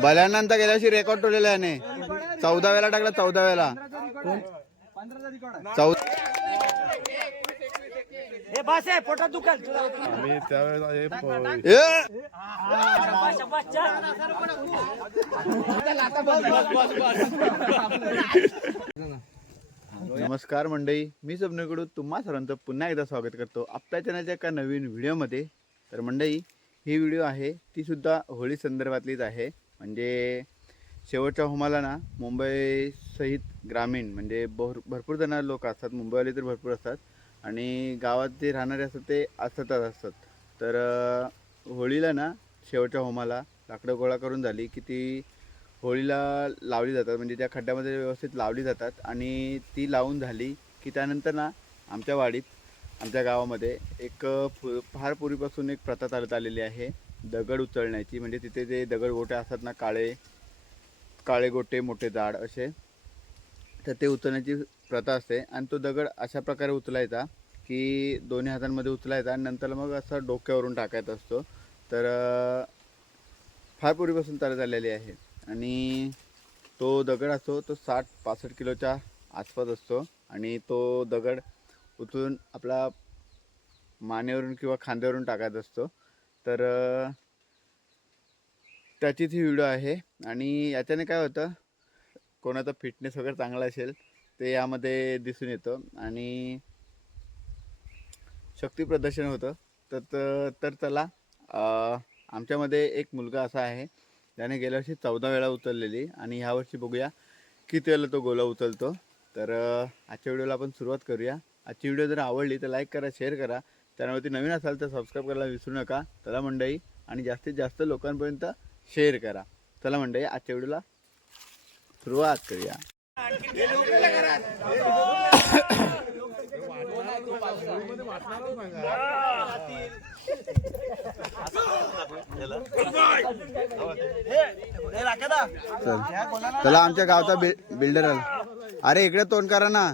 भल्यानंतर गेल्याशी record ठेवलेला आहे 14 वेळा टाकला 14 वेळा पोटात दुकान आम्ही त्यावेळेस नमस्कार मंडळी, मी स्वप्नीकडून तुम्हा सर्वांचं पुन्हा एकदा स्वागत करतो आपल्या चॅनलच्या एका नवीन व्हिडिओमध्ये. तर मंडळी, ही व्हिडिओ आहे ती सुद्धा होळी संदर्भातलीच आहे. म्हणजे शेवटच्या होमाला ना मुंबई सहित ग्रामीण म्हणजे भरपूर जण लोक असतात, मुंबईवाले तर भरपूर असतात आणि गावात जे राहणारे असतात ते असतात. तर होळीला ना शेवटच्या होमाला लाकडं गोळा करून झाली की ती होळीला लावली जातात, म्हणजे त्या खड्ड्यामध्ये व्यवस्थित लावली जातात. आणि ती लावून झाली की त्यानंतर ना आमच्या वाडीत आमच्या गावामध्ये एक फार पूर्वीपासून एक प्रथा चालत आलेली आहे दगड उचलण्याची. म्हणजे तिथे जे दगड गोटे असतात ना, काळे गोटे मोठे जाड असे, तर ते उचलण्याची प्रथा असते. आणि तो दगड अशा प्रकारे उचलायचा की दोन्ही हातांमध्ये उचलायचा आणि नंतर मग असं डोक्यावरून टाकायचा असतो. तर फार पूर्वीपासून चालत आलेली आहे. आणि तो दगड असतो तो 60-65 किलोच्या आसपास असतो. आणि तो दगड उचलून आपला मानेवरून किंवा खांद्यावरून टाकायचा असतो. तर त्याचीच ही व्हिडिओ आहे. आणि याच्याने काय होतं, कोणाचा फिटनेस वगैरे चांगला असेल ते यामध्ये दिसून येतं आणि शक्ती प्रदर्शन होतं. तर चला, आमच्यामध्ये एक मुलगा असा आहे त्याने गेल्या वर्षी 14 वेळा उचललेली आणि ह्या वर्षी बघूया किती वेळा तो गोला उचलतो. तर आजच्या व्हिडिओला आपण सुरुवात करूया. आजची व्हिडिओ जर आवडली तर लाईक करा, शेअर करा, चॅनलवरती नवीन असाल तर सबस्क्राईब करायला विसरू नका. चला मंडळी, आणि जास्तीत जास्त लोकांपर्यंत शेअर करा. चला मंडळी, आजच्या व्हिडिओला सुरुवात करूया. चला, आमच्या गावचा बिल्डर आला. अरे इकडे तोंड करा ना.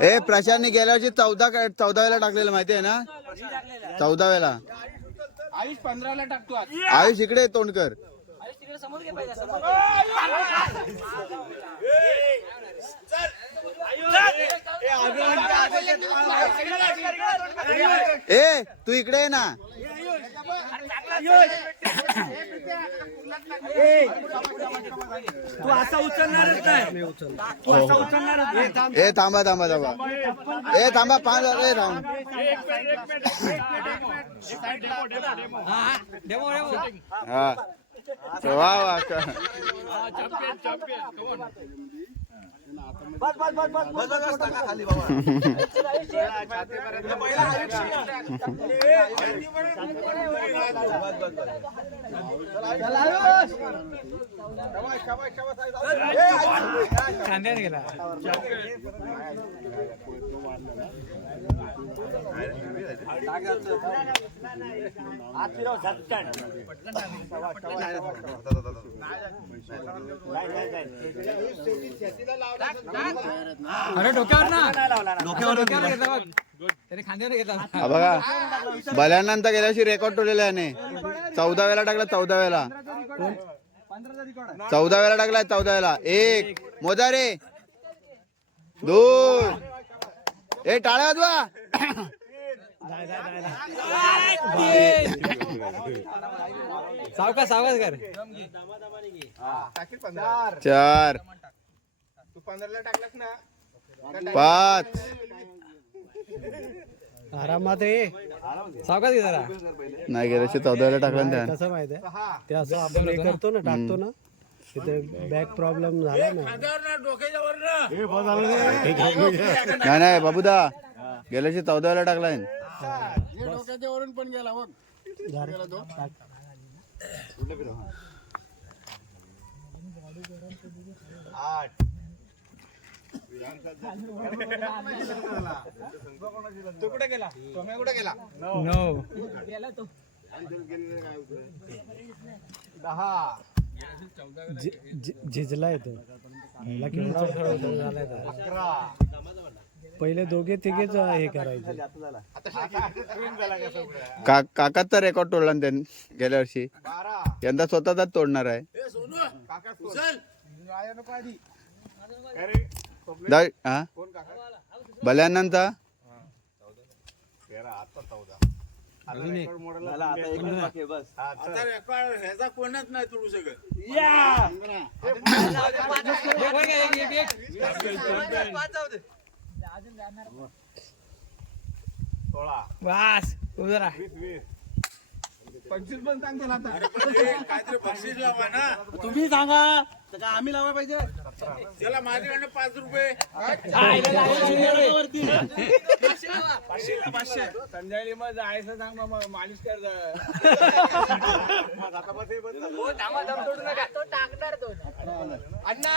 ए प्रशांतने गेल्या वर्षी 14 वेळा टाकलेलं माहिती आहे ना, 14 वेळा. आयुष 15ला टाकतो. आयुष इकडे तोंड कर. ए तू इकडे आहे ना. तू असा उचलणारच नाही. ए थांबा. ए थांबा 5 ए थांब. हा वा खांद्याने गेला. अरे डोक्यावर ना, डोक्यावर खांद्यावर घेतला. बघा, भल्यानंतर गेल्याशी रेकॉर्ड ठेवलेला आहे 14 वेळा टाकला 14 वेळा 14 वेळा टाकला 14 वेळा. 1 मोजा रे, 2 ए टाळ्या वाजवा. सावकाश कर. 4 तू 15ला टाकलास ना, 5 आरामात ये. सावकाश घे जरा. नाही गेल्याशी 14 वेळा टाकला ना. कसं माहिती आहे ते, असं आपण हे करतो ना, टाकतो ना, तिथे बॅक प्रॉब्लेम झाला ना. नाही बाबूदा, गेल्याशी 14 वेळा टाकलाय. डोक्याच्या पण गेला बघ. तू कुठे गेला? तुम्ही कुठे गेला? नो गेला तो. 10 झिजलाय तो पहिला केवढा खेळ झालाय तो. पहिले दोघे तिघेच हे करायचे. काकाचा रेकॉर्ड तोडला ना त्यांनी गेल्या वर्षी, यंदा स्वतःचाच तोडणार आहे. हा बल्यानंतर कोणच नाही तोडू शकत. बस जरा 25 पण सांगतो ना आता. काहीतरी बक्षीस लावा ना. तुम्ही सांगा आम्ही लावायला पाहिजे. चला माझ्याकडनं 5 रुपये. संध्याकाळी मग जायचं सांग मग मालिश कर. अण्णा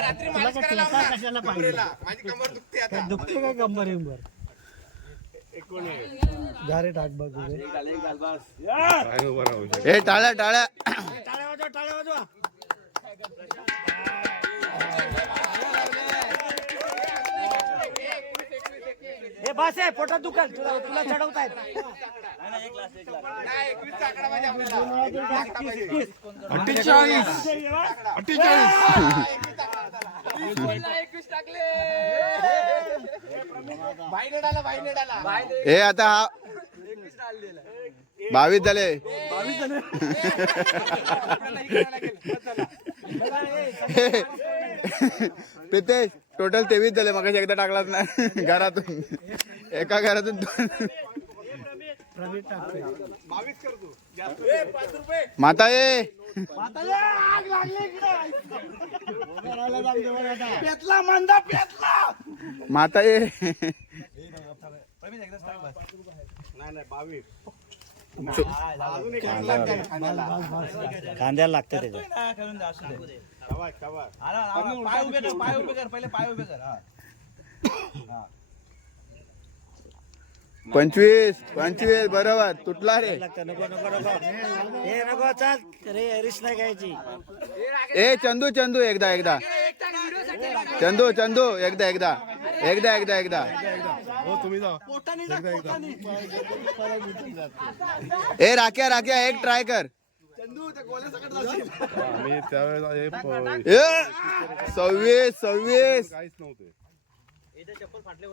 रात्री मालिश करायला माझी कमर दुखते आता. दुखते काय कंबर इंबर गारे टाक बघ. हे टाळ्या टाळ्या हे बस आहे पोटात दुखाल तुला चढवतायत. 48 हे आता हा 22 झाले. प्रितेश टोटल 23 झाले. मग एकदा टाकलाच नाही घरातून, एका घरातून माता ये माता ये. कांद्याला लागते त्याच्या. पाय उभे कर पहिले पाय उभे कर. 25 बरोबर तुटला रे. नको हे नको चाल रे रिस्क नाही घ्यायची. ए चंदू चंदू एकदा एकदा चंदू चंदू एकदा एकदा एकदा एकदा एकदा ए राख्या राख्या एक ट्राय कर. मी त्यावेळेस 26 काहीच नव्हते.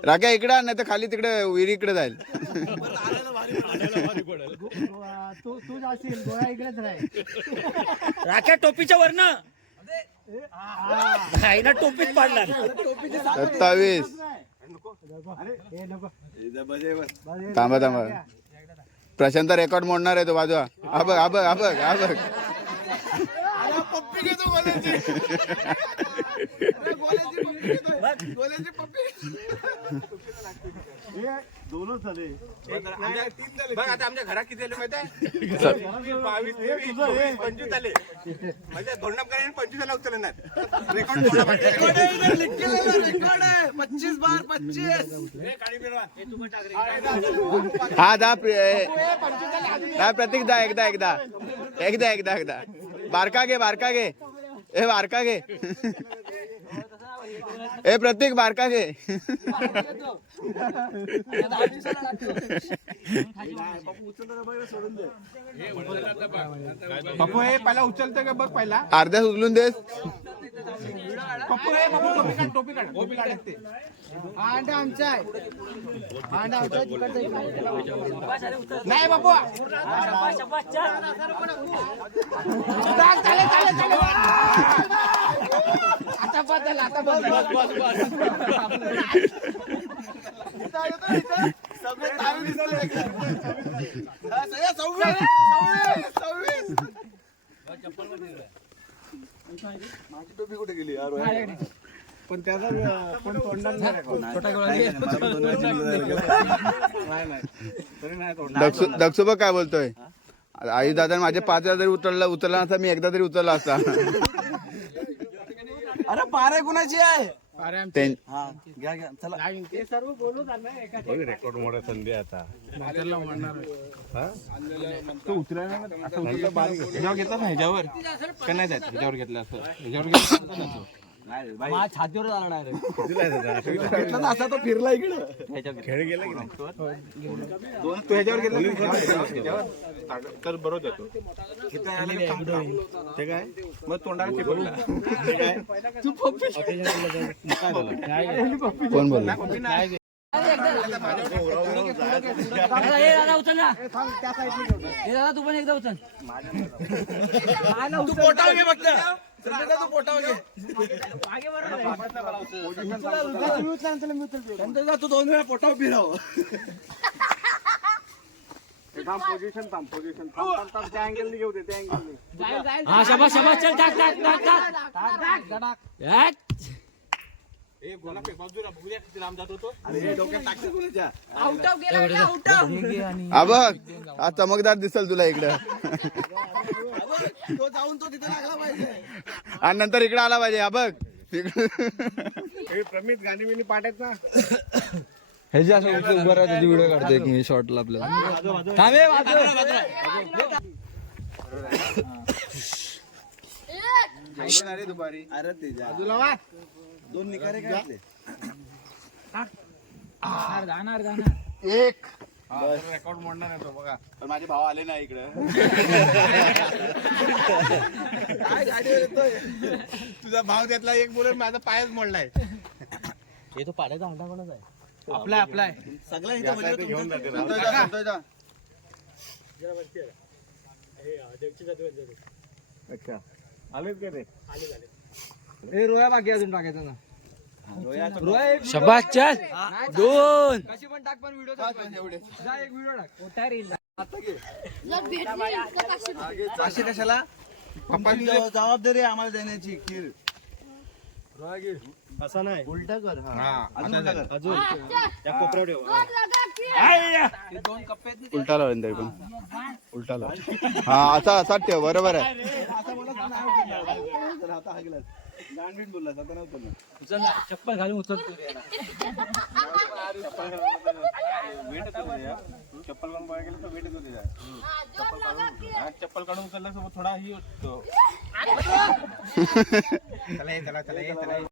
राख्या इकडे नाही तर खाली तिकडे विहिरी इकडे जाईल. तू जाशील गोळा इकडेच राहील. राख्या टोपीच्या वर ना टोपीच पाडला. 27 थांबा थांबा. प्रशांत रेकॉर्ड मोडणार आहे तो बाजू. हा बघ हा बघ हा बघ हा बघ. बघ आता आमच्या घरात किती आले माहिती आहे? 22, 23, 25 आले. म्हणजे धोंडप करायला 25 आला उचलले नाही. हा दा प्रतीक दा एकदा एकदा एकदा एकदा एकदा बारका घे ए बारका घे. ए प्रतीक बारका घे. पप्पू हे पहिला उचलते का बघ पहिला. अर्ध्यात उचलून देस. पप्पू हे पप्पू टोपी काढ. आमचा आहे. नाही बाबू आता बदल आता माझी टोपी कुठे गेली यार. पण त्याचा पण तोंडात दक्षुबा काय बोलतोय. आई दादा माझे 5,000 तरी उचलला नसता मी एकदा तरी उचलला असता. अरे पारे कुणाची आहे त्यां- रेकॉर्ड मोठा संधी आता ह्याच्यावर घेतला ना ह्याच्यावर का नाही जात ह्याच्यावर घेतला असं ह्याच्यावर घेतला छातीवर जाणार असा तो फिरला इकडं खेळ गेला की नाही तू ह्याच्यावर घेतला तर बरोबर जातो ते काय मग तोंडाला चिपकला ते काय कोण बोलला दादा उचल ना हे दादा तू पण एकदा उचल तू पोटावर घे फक्त तू पोटावर घे तू 2 वेळा पोटावर फिरव हा शबाश शबाश चल टाक टाक टाक ए गोला पे बाजूला बघूया किती लांब जातो तो हा बघ हा चमकदार दिसल तुला इकडं तो जाऊन तो तिथे लागला पाहिजे आणि नंतर इकडे आला पाहिजे हा बघ प्रमित गाणी बिणी पाठायत ना ह्याची असं उभं राहते व्हिडिओ काढतो एक मी शॉर्टला आपल्याला दुपारी अरे ते दोन निकारे काढले एक रेकॉर्ड मोडणार आहे तो बघा पण माझे भाव आले नाही इकडं काय गाडीवर येतोय तुझा भाव त्यातला एक बोलून माझा पायच मोडलाय हे तो पाण्याचा हंडा कोणाचा आहे आपला आपला सगळं इथं म्हणजे घेऊन जाते संतोष जा, संतोष जा. अच्छा आलेच का ते हे रोया बाकी अजून टाकायचं ना रोया एक शबाश चल 2 कशी पण टाक पण व्हिडिओ एवढे. जा एक व्हिडिओ टाक असे कशाला पप्पांची जबाबदारी आहे आम्हाला देण्याची खीर असा नाही उलटा कर हा अजून उलटा कर त्या कोपऱ्यावर ठेव. उलटा लावून तरी पण उलटा लाव हा असा असा ठेव बरोबर आहे आता हा गेला गांडीत बोलला आता नाही बोलला उचल ना चप्पल घालून उचल तू वेट होतो चप्पल काढून बघायला गेलं तर वेट होते चप्पल काढून उचलल्यासोबत थोडा ही होतो चला ये, चला चला ये, चला ये.